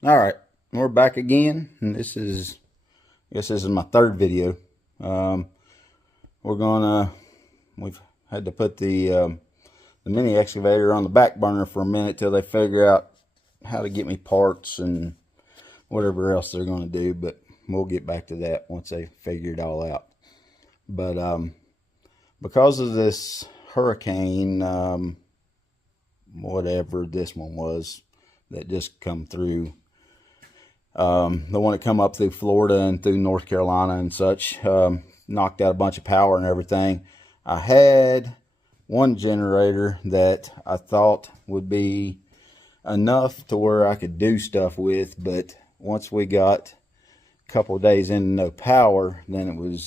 All right, we're back again, and I guess this is my third video. Um, we've had to put the mini excavator on the back burner for a minute till they figure out how to get me parts and whatever else they're going to do. But we'll get back to that once they figure it all out. But because of this hurricane, whatever this one was that just come through. The one that come up through Florida and through North Carolina and such, knocked out a bunch of power and everything. I had one generator that I thought would be enough to where I could do stuff with, but once we got a couple of days into no power, then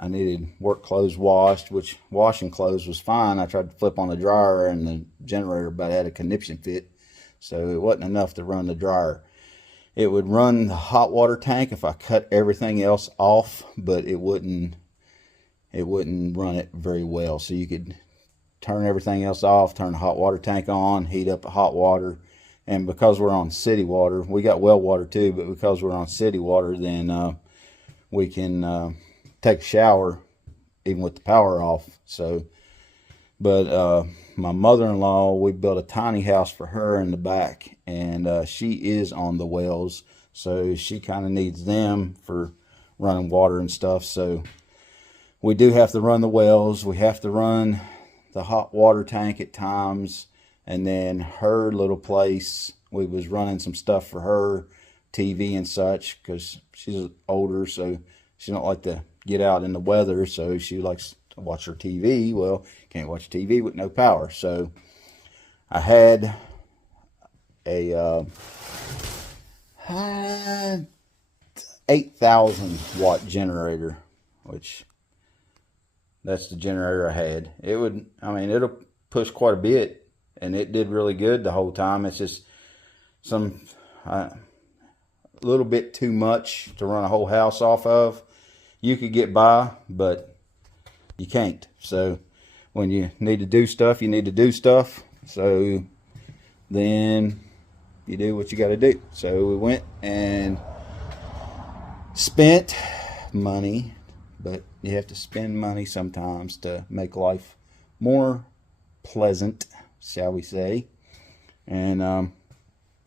I needed work clothes washed, which washing clothes was fine. I tried to flip on the dryer and the generator about had a conniption fit, so it wasn't enough to run the dryer. It would run the hot water tank if I cut everything else off, but it wouldn't run it very well. So you could turn everything else off, turn the hot water tank on, heat up the hot water. And because we're on city water, we got well water too, but because we're on city water, then we can take a shower even with the power off. So, but my mother-in-law, we built a tiny house for her in the back, and she is on the wells, so she kind of needs them for running water and stuff. So we do have to run the wells. We have to run the hot water tank at times, and then her little place, we was running some stuff for her, TV and such, because she's older, so she don't like to get out in the weather, so she likes to watch her TV. Well, can't watch TV with no power. So I had a 8,000 watt generator, which that's the generator I had. It'll push quite a bit, and it did really good the whole time. It's just a little bit too much to run a whole house off of. You could get by, but you can't. So when you need to do stuff, you need to do stuff. So then you do what you got to do. So we went and spent money, but you have to spend money sometimes to make life more pleasant, shall we say. And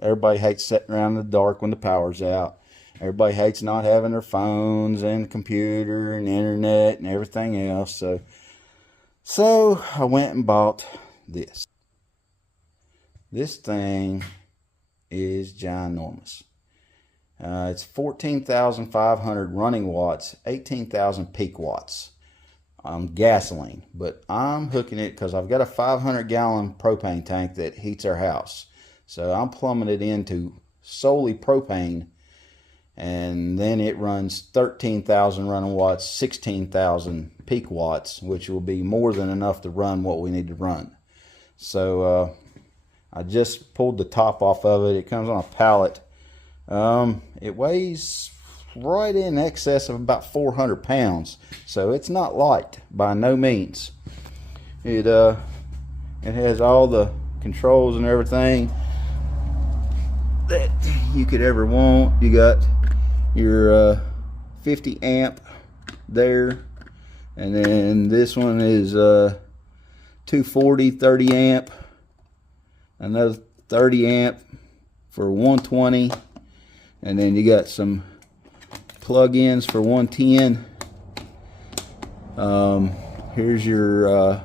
everybody hates sitting around in the dark when the power's out. Everybody hates not having their phones and computer and internet and everything else. So I went and bought this. This thing is ginormous. It's 14,500 running watts, 18,000 peak watts on gasoline. But I'm hooking it because I've got a 500-gallon propane tank that heats our house. So I'm plumbing it into solely propane. And then it runs 13,000 running watts, 16,000 peak watts, which will be more than enough to run what we need to run. So I just pulled the top off of it. It comes on a pallet. It weighs right in excess of about 400 pounds. So it's not light by no means. It has all the controls and everything that you could ever want. You got your 50 amp there, and then this one is 240 30 amp, another 30 amp for 120, and then you got some plug-ins for 110. Here's your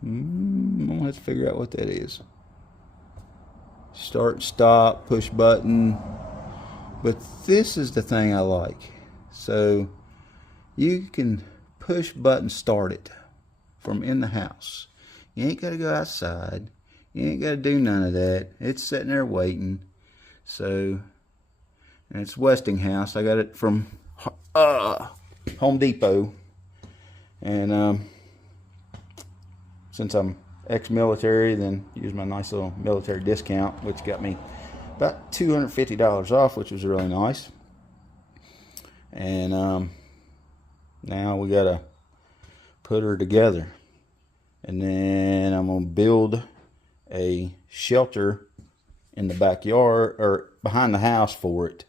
I'm gonna have to figure out what that is. Start, stop, push button. But this is the thing I like. So you can push button start it from in the house. You ain't got to go outside. You ain't got to do none of that. It's sitting there waiting. So, and it's Westinghouse. I got it from Home Depot. And since I'm ex-military, then use my nice little military discount, which got me about $250 off, which was really nice. And now we gotta put her together, and then I'm gonna build a shelter in the backyard or behind the house for it,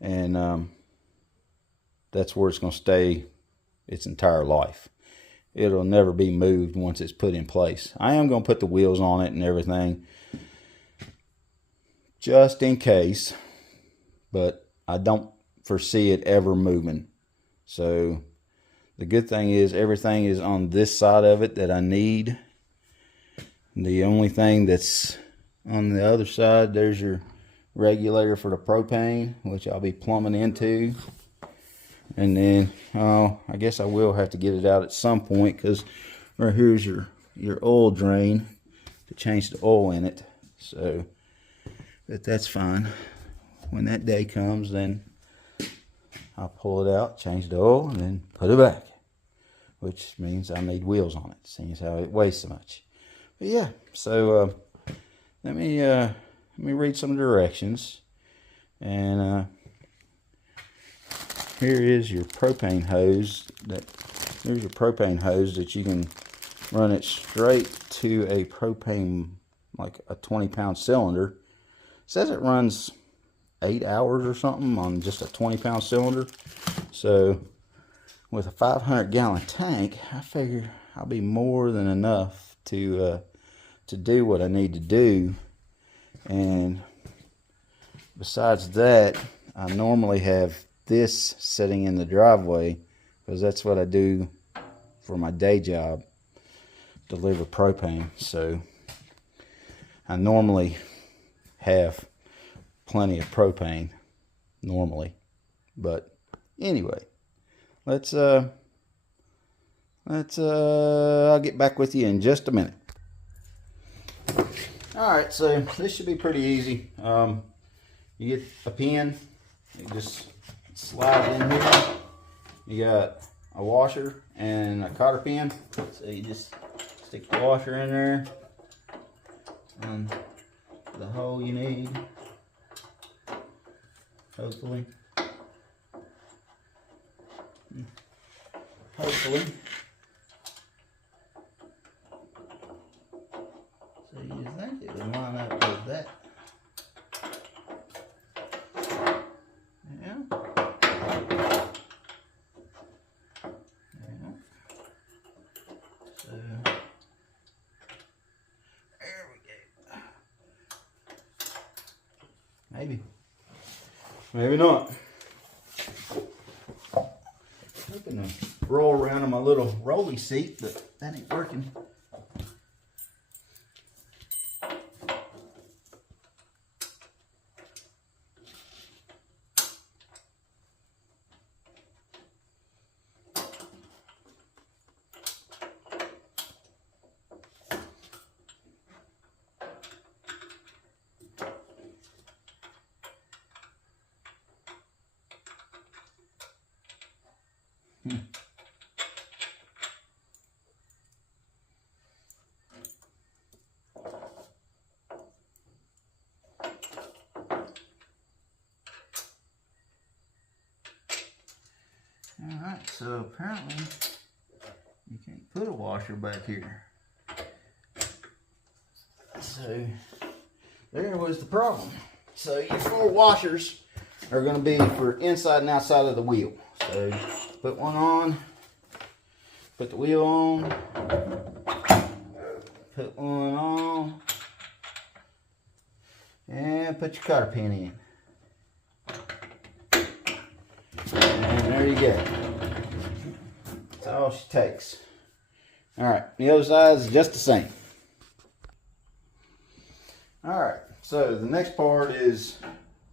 and that's where it's going to stay its entire life. It'll never be moved once it's put in place. I am going to put the wheels on it and everything just in case, but I don't foresee it ever moving. So the good thing is everything is on this side of it that I need. The only thing that's on the other side, there's your regulator for the propane, which I'll be plumbing into. And then I guess I will have to get it out at some point, because right here's your oil drain to change the oil in it. So but that's fine. When that day comes, then I'll pull it out, change the oil, and then put it back, which means I need wheels on it, seeing as how it weighs so much. But yeah, so let me read some directions. And here is your propane hose. There's your propane hose that you can run it straight to a propane, like a 20-pound cylinder. It says it runs 8 hours or something on just a 20-pound cylinder. So with a 500-gallon tank, I figure I'll be more than enough to do what I need to do. And besides that, I normally have this sitting in the driveway, because that's what I do for my day job, deliver propane. So I normally have plenty of propane normally. But anyway, let's I'll get back with you in just a minute. Alright, so this should be pretty easy. You get a pin, you just slide in here. You got a washer and a cotter pin. So you just stick the washer in there and the hole you need, hopefully. So you think it would line up with that. Yeah. So there we go. Maybe not. Hoping to roll around in my little rolly seat, but that ain't working. Alright, so apparently you can't put a washer back here. So there was the problem. So your 4 washers are going to be for inside and outside of the wheel. So put one on, put the wheel on, put one on, and put your cotter pin in. And there you go. That's all she takes. Alright, the other side is just the same. Alright, so the next part is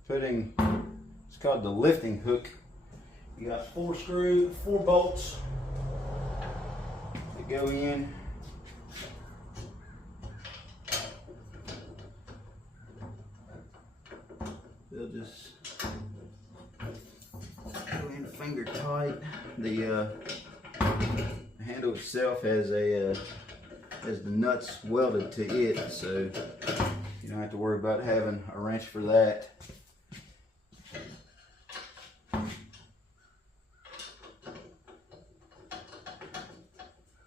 putting, it's called the lifting hook. You got 4 bolts that go in. They'll just go in finger tight. The handle itself has the nuts welded to it, so you don't have to worry about having a wrench for that.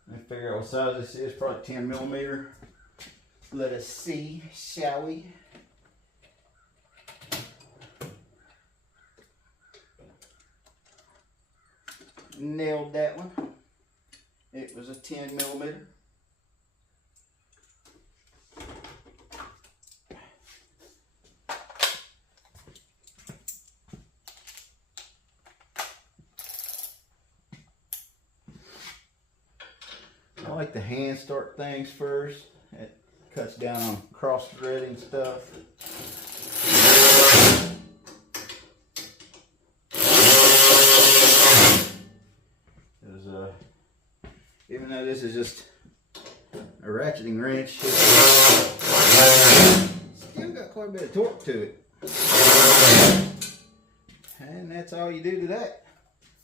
Let's figure out what size this is. Probably 10 millimeter. Let us see, shall we? nailed that one. It was a 10mm. I like to hand start things first. It cuts down on cross threading stuff. Even though this is just a ratcheting wrench, it's still got quite a bit of torque to it. And that's all you do to that.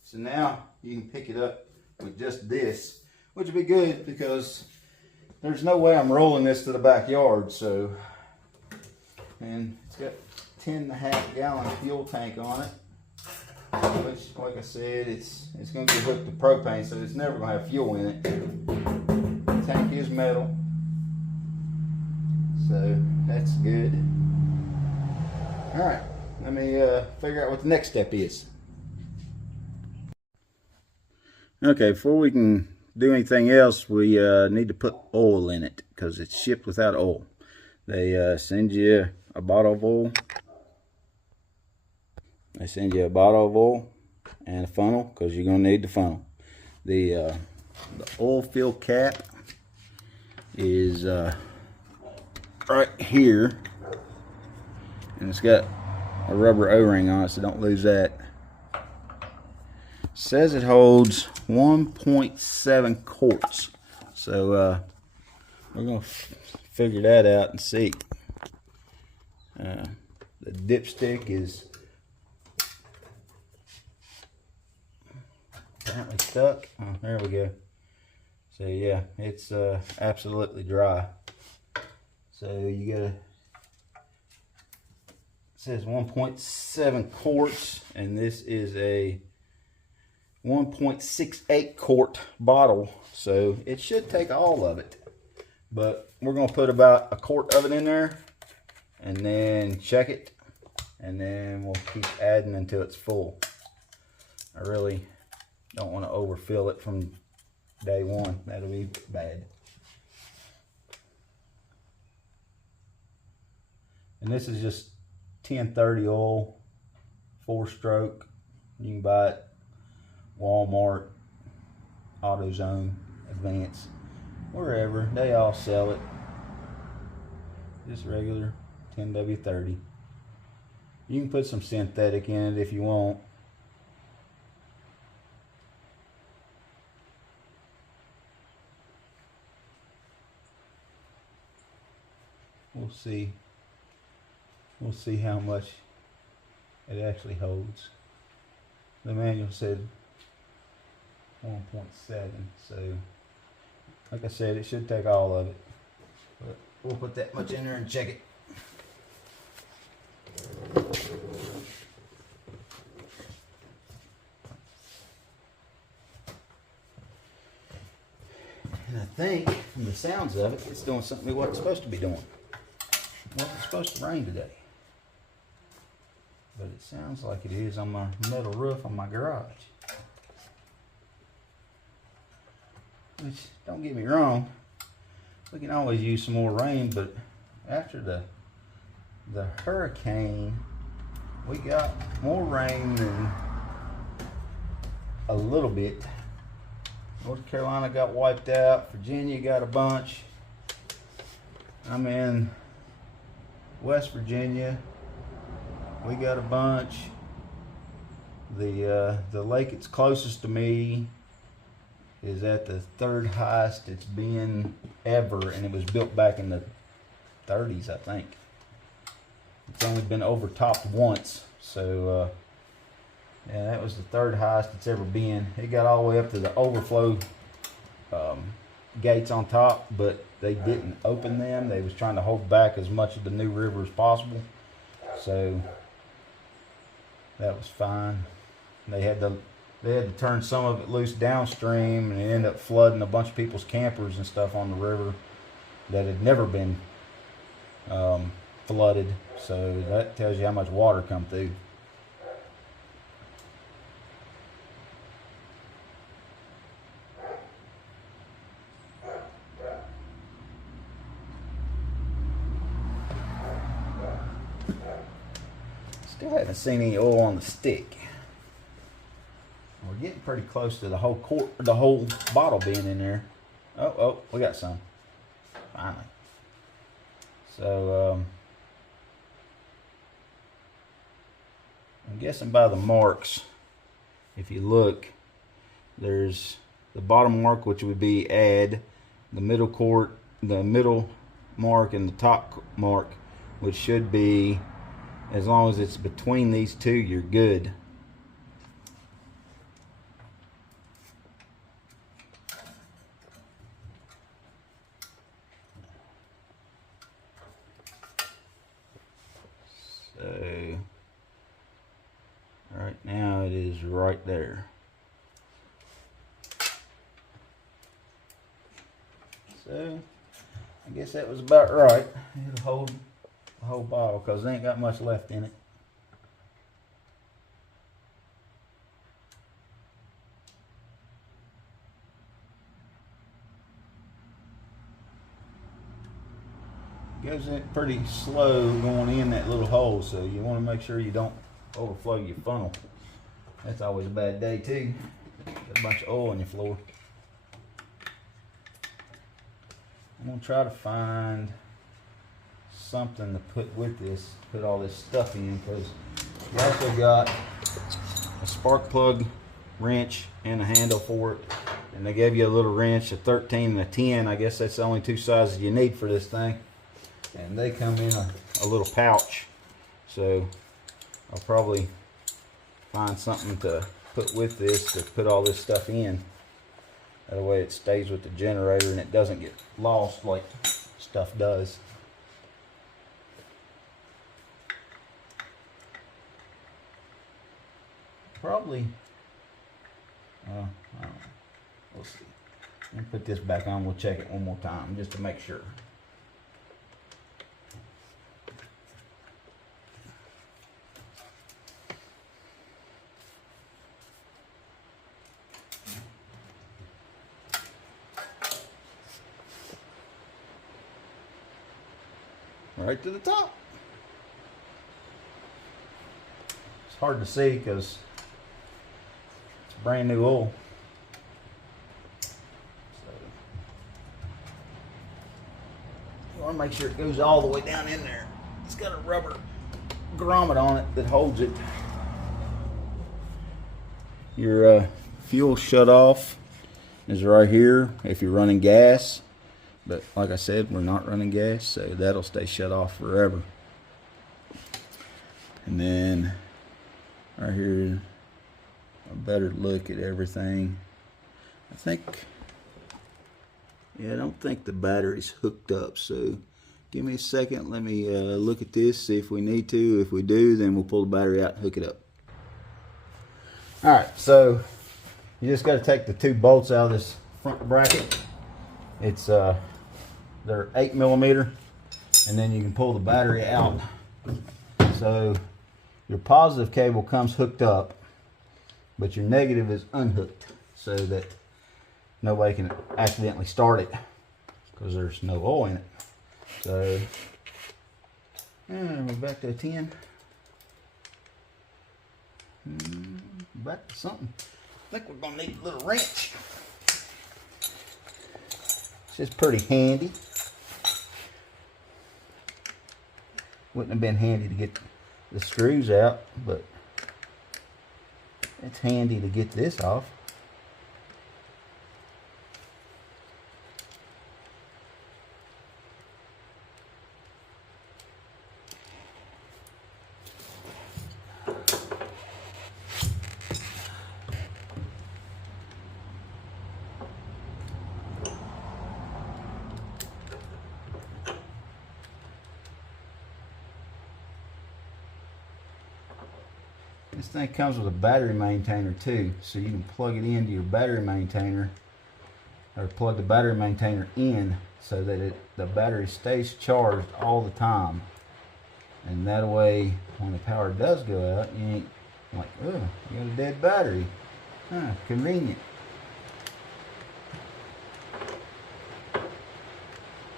So now you can pick it up with just this, which would be good because there's no way I'm rolling this to the backyard. So, and it's got 10.5 gallon fuel tank on it, which, like I said, it's going to be hooked to propane, so it's never going to have fuel in it. The tank is metal, so that's good. All right, let me figure out what the next step is. Okay, before we can do anything else, we need to put oil in it because it's shipped without oil. They send you a bottle of oil. They send you a bottle of oil and a funnel because you're going to need the funnel. The oil fill cap is right here, and it's got a rubber O-ring on it, so don't lose that. Says it holds 1.7 quarts, so we're going to figure that out and see. The dipstick is apparently stuck. Oh, there we go. So yeah, it's absolutely dry. So you gotta, it says 1.7 quarts, and this is a 1.68 quart bottle, so it should take all of it. But we're gonna put about a quart of it in there and then check it, and then we'll keep adding until it's full. I really don't want to overfill it from day one. That'll be bad. And this is just 1030 oil, 4-stroke. You can buy it Walmart, AutoZone, Advance, wherever. They all sell it. Just regular 10W30. You can put some synthetic in it if you want. We'll see how much it actually holds. The manual said 1.7, so like I said, it should take all of it. But we'll put that much in there and check it. And I think, from the sounds of it, it's doing something it wasn't supposed to be doing. It wasn't supposed to rain today. But it sounds like it is on my metal roof on my garage. Which, don't get me wrong, we can always use some more rain, but after the hurricane, we got more rain than a little bit. North Carolina got wiped out, Virginia got a bunch. I'm in West Virginia, we got a bunch. The lake that's closest to me is at the 3rd highest it's been ever, and it was built back in the 30s, I think. It's only been overtopped once, so yeah, that was the 3rd highest it's ever been. It got all the way up to the overflow gates on top, but they didn't open them. They was trying to hold back as much of the new river as possible, so that was fine. They had to turn some of it loose downstream, and it ended up flooding a bunch of people's campers and stuff on the river that had never been flooded. So that tells you how much water come through. Still haven't seen any oil on the stick. We're getting pretty close to the whole bottle being in there. Oh, we got some. Finally. So, I'm guessing by the marks, if you look, there's the bottom mark, which would be add, the middle mark, and the top mark, which should be, as long as it's between these two, you're good. So right now it is right there. So I guess that was about right. It'll hold the whole bottle because there ain't got much left in it. Goes in pretty slow going in that little hole, so you want to make sure you don't overflow your funnel. That's always a bad day too. Got a bunch of oil on your floor. I'm gonna try to find something to put with this, put all this stuff in, because you also got a spark plug wrench and a handle for it, and they gave you a little wrench, a 13 and a 10. I guess that's the only two sizes you need for this thing, and they come in a little pouch. So I'll probably find something to put with this to put all this stuff in. That way it stays with the generator and it doesn't get lost like stuff does. Probably, I don't know. We'll see. Let me put this back on. We'll check it one more time just to make sure. Right to the top. It's hard to see because it's brand new oil. So you want to make sure it goes all the way down in there. It's got a rubber grommet on it that holds it. Your fuel shut off is right here if you're running gas. But like I said, we're not running gas, so that'll stay shut off forever. And then right here, a better look at everything. I don't think the battery's hooked up, so give me a second. Let me look at this, see if we need to. If we do, then we'll pull the battery out and hook it up. Alright, so you just got to take the two bolts out of this front bracket. It's they're 8mm, and then you can pull the battery out. So your positive cable comes hooked up, but your negative is unhooked, so that nobody can accidentally start it because there's no oil in it. So we're back to a 10. Back to something. I think we're gonna need a little wrench. It's just pretty handy. Wouldn't have been handy to get the screws out, but it's handy to get this off. This thing comes with a battery maintainer too, so you can plug it into your battery maintainer, or plug the battery maintainer in so that the battery stays charged all the time. And that way, when the power does go out, you ain't like, oh, you got a dead battery. Huh, convenient.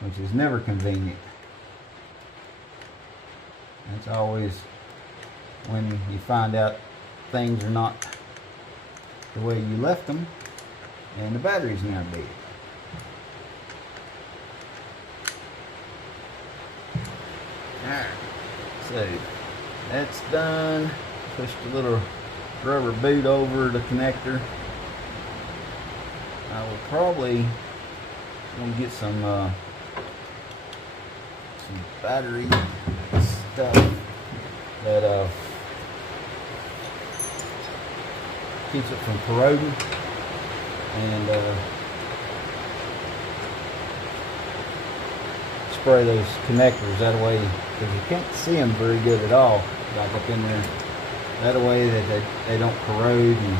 Which is never convenient. That's always when you find out things are not the way you left them and the battery's now dead. Alright, so that's done. Pushed a little rubber boot over the connector. I will probably want to get some battery stuff that keeps it from corroding, and spray those connectors that way, because you can't see them very good at all, like up in there. That way that they don't corrode. And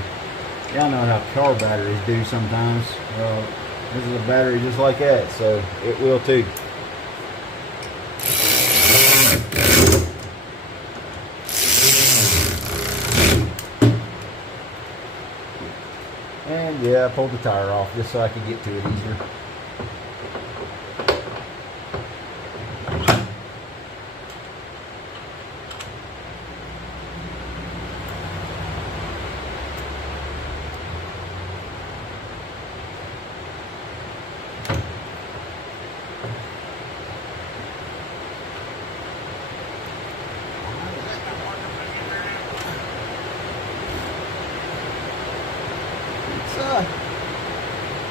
y'all know how car batteries do sometimes. Well, this is a battery just like that, so it will too. And yeah, I pulled the tire off just so I could get to it easier.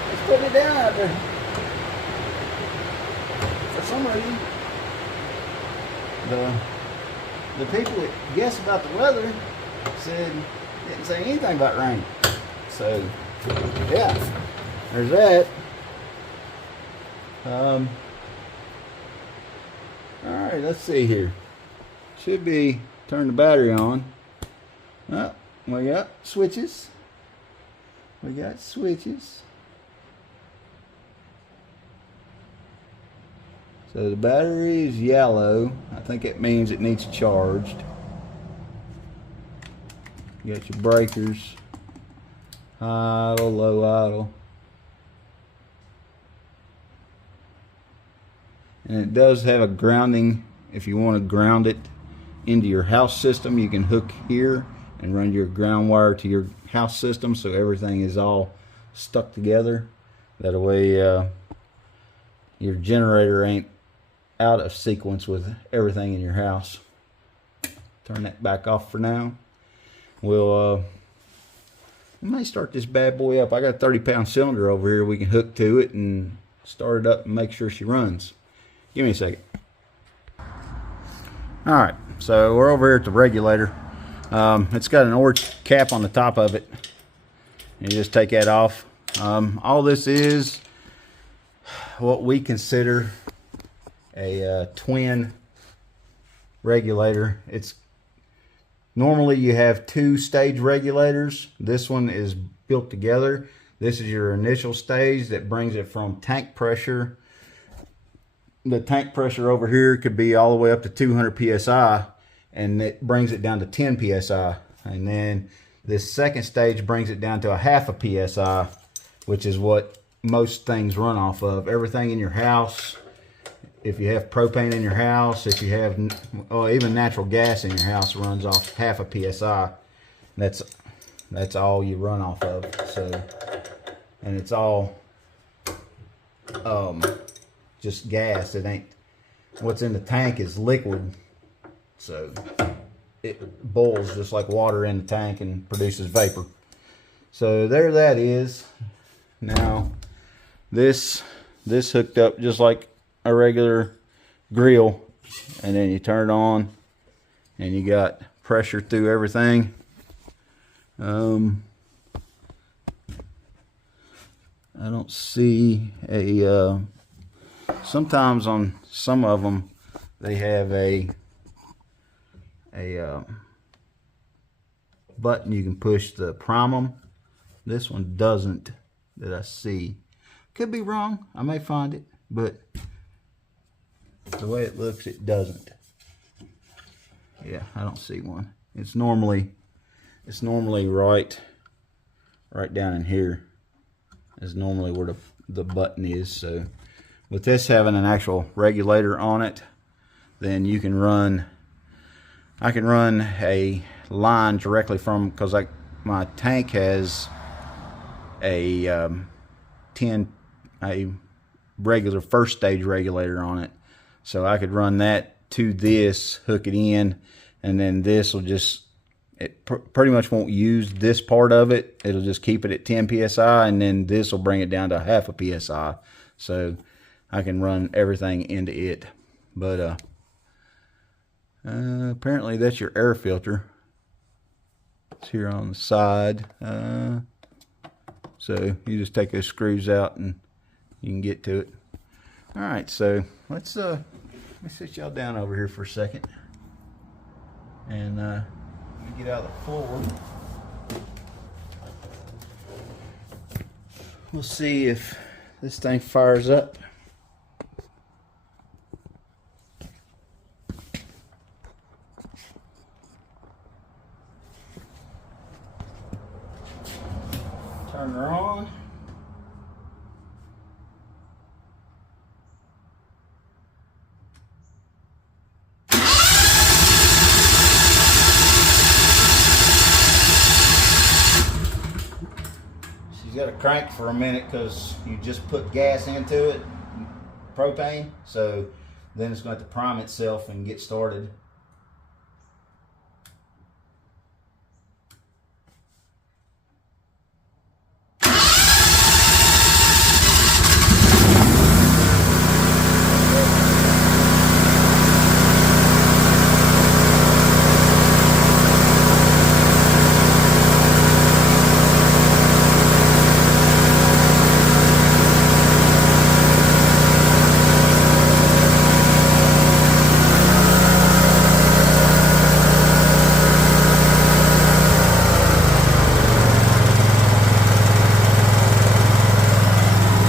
Let's put it down out there. For some reason, the people that guess about the weather didn't say anything about rain. So yeah, there's that. All right, let's see here. Should be turn the battery on. Oh, we got switches. We got switches. So the battery is yellow. I think it means it needs charged. You got your breakers. High idle, low idle. And it does have a grounding. If you want to ground it into your house system, you can hook here and run your ground wire to your house system, so everything is all stuck together. That way your generator ain't out of sequence with everything in your house. Turn that back off for now. We may start this bad boy up. I got a 30-pound cylinder over here we can hook to it and start it up and make sure she runs. Give me a second. Alright, so we're over here at the regulator. It's got an orange cap on the top of it. You just take that off. All this is what we consider a twin regulator. It's normally you have two stage regulators. This one is built together. This is your initial stage that brings it from tank pressure. The tank pressure over here could be all the way up to 200 psi, and it brings it down to 10 psi. And then this second stage brings it down to a half a psi, which is what most things run off of. Everything in your house, if you have propane in your house, if you have even natural gas in your house, runs off half a psi. That's all you run off of. So, and it's all just gas. It ain't, what's in the tank is liquid, so it boils just like water in the tank and produces vapor. So there that is. Now this hooked up just like a regular grill, and then you turn it on and you got pressure through everything. I don't see a sometimes on some of them they have a button you can push to prime them. This one doesn't, that I see. Could be wrong, I may find it, but the way it looks, it doesn't. Yeah, I don't see one. It's normally right down in here is normally where the button is. So with this having an actual regulator on it, then you can run I can run a line directly from, because my tank has a a regular first stage regulator on it, so I could run that to this, hook it in, and then this will just, it pretty much won't use this part of it. It'll just keep it at 10 psi, and then this will bring it down to half a psi, so I can run everything into it. But apparently that's your air filter. It's here on the side. So you just take those screws out and you can get to it. All right, so let me sit y'all down over here for a second, and let me get out of the floor. We'll see if this thing fires up. Turn her on. She's got to crank for a minute because you just put gas into it, propane, so then it's going to have to prime itself and get started.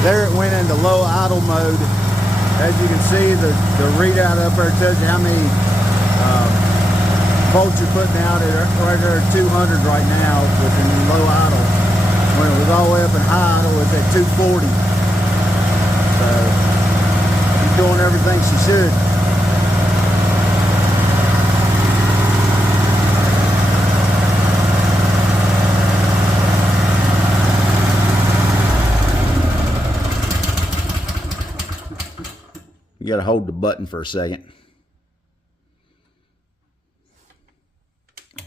There it went into low idle mode. As you can see, the readout up there tells you how many volts you're putting out. Right there at 200 right now, which is in low idle. When it was all the way up in high idle, it's at 240. So she's doing everything she should. You got to hold the button for a second.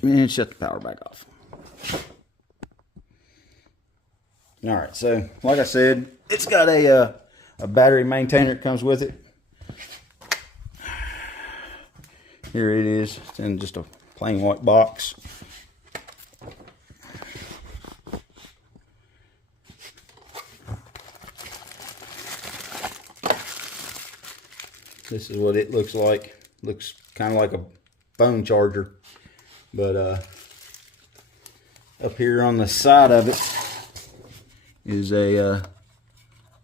And shut the power back off. All right, so like I said, it's got a battery maintainer that comes with it. Here it is. It's in just a plain white box. This is what it looks like. Looks kind of like a phone charger, but up here on the side of it is a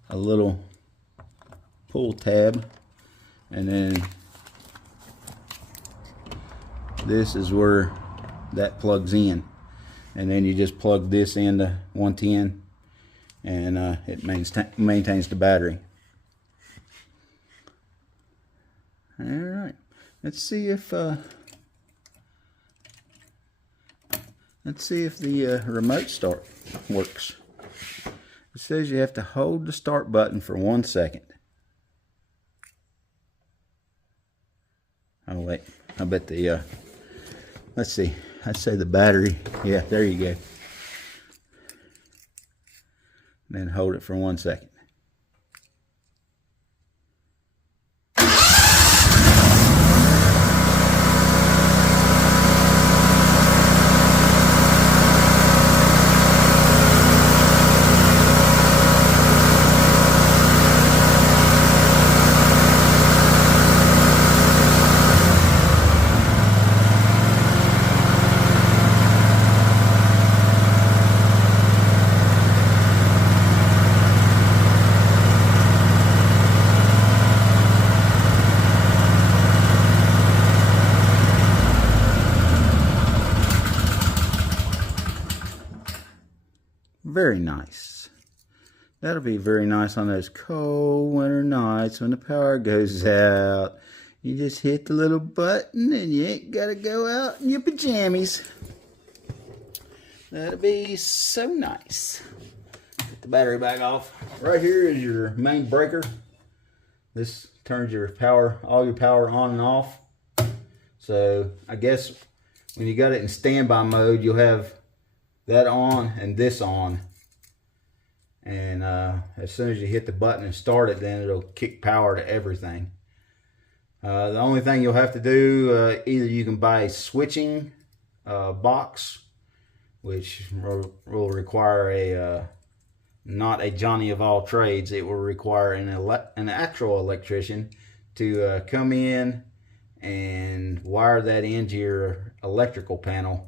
little pull tab, and then this is where that plugs in, and then you just plug this into 110, and it maintains the battery. All right, let's see if the remote start works. It says you have to hold the start button for 1 second. Oh wait, I bet let's see, I'd say the battery, yeah, there you go. Then hold it for 1 second. Very nice. That'll be very nice on those cold winter nights when the power goes out. You just hit the little button and you ain't gotta go out in your pajamas. That'll be so nice. Get the battery back off. Right here is your main breaker. This turns your power, all your power on and off. So I guess when you got it in standby mode, you'll have that on and this on. And as soon as you hit the button and start it, then it'll kick power to everything. The only thing you'll have to do, either you can buy a switching box, which will require a not a Johnny of all trades. It will require an actual electrician to come in and wire that into your electrical panel.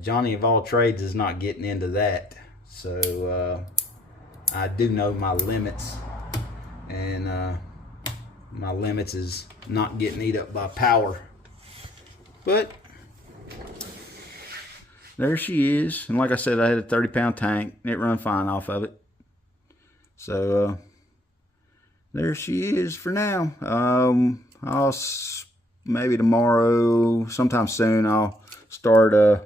Johnny of all trades is not getting into that, so I do know my limits, and my limits is not getting eat up by power. But there she is, and like I said, I had a 30-pound tank and it run fine off of it. So there she is for now. I'll maybe tomorrow, sometime soon, I'll start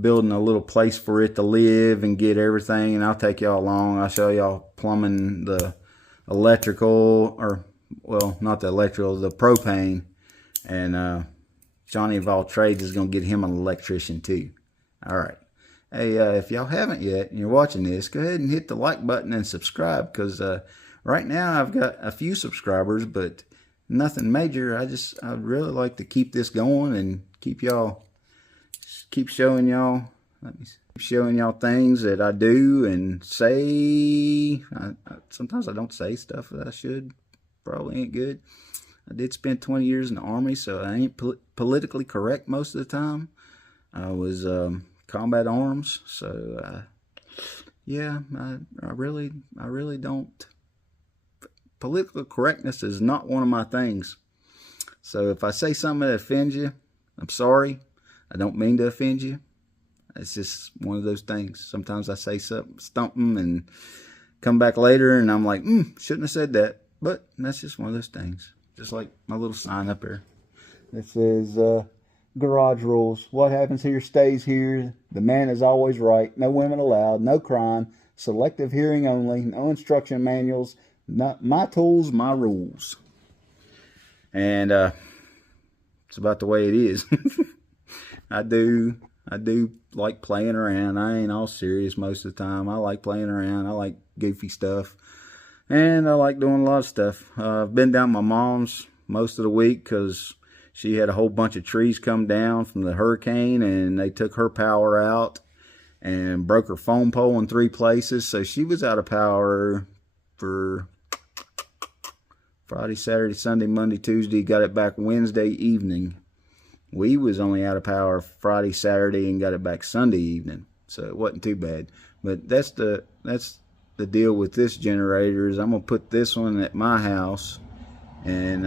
building a little place for it to live and get everything, and I'll take y'all along. I'll show y'all plumbing, the electrical, or well, not the electrical, the propane, and Johnny of all trades is going to get him an electrician too. All right. Hey, if y'all haven't yet and you're watching this, go ahead and hit the like button and subscribe, because right now I've got a few subscribers, but nothing major. I'd really like to keep this going and keep showing y'all. Let me see. Showing y'all things that I do and say. Sometimes I don't say stuff that I should. Probably ain't good. I did spend 20 years in the Army, so I ain't politically correct most of the time. I was combat arms, so yeah, I really don't. Political correctness is not one of my things. So if I say something that offends you, I'm sorry. I don't mean to offend you. It's just one of those things. Sometimes I say something, stump them, and come back later, and I'm like, shouldn't have said that. But that's just one of those things. Just like my little sign up here. It says, garage rules. What happens here stays here. The man is always right. No women allowed. No crime. Selective hearing only. No instruction manuals. Not my tools, my rules. And it's about the way it is. I do like playing around. I ain't all serious most of the time. I like playing around. I like goofy stuff. And I like doing a lot of stuff. I've been down at my mom's most of the week because she had a whole bunch of trees come down from the hurricane, and they took her power out and broke her phone pole in 3 places. So she was out of power for Friday, Saturday, Sunday, Monday, Tuesday. Got it back Wednesday evening. We was only out of power Friday, Saturday, and got it back Sunday evening. So it wasn't too bad. But that's the deal with this generator, is I'm going to put this one at my house, and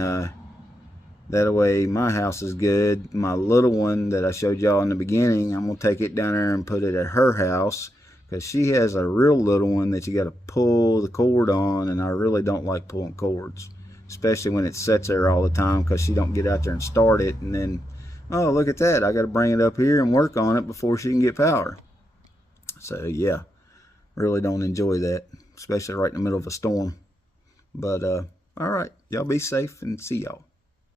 that way my house is good. My little one that I showed y'all in the beginning, I'm going to take it down there and put it at her house, because she has a real little one that you got to pull the cord on, and I really don't like pulling cords, especially when it sits there all the time, because she don't get out there and start it, and then, oh, look at that, I got to bring it up here and work on it before she can get power. So yeah, really don't enjoy that, especially right in the middle of a storm. But all right, y'all be safe, and see y'all.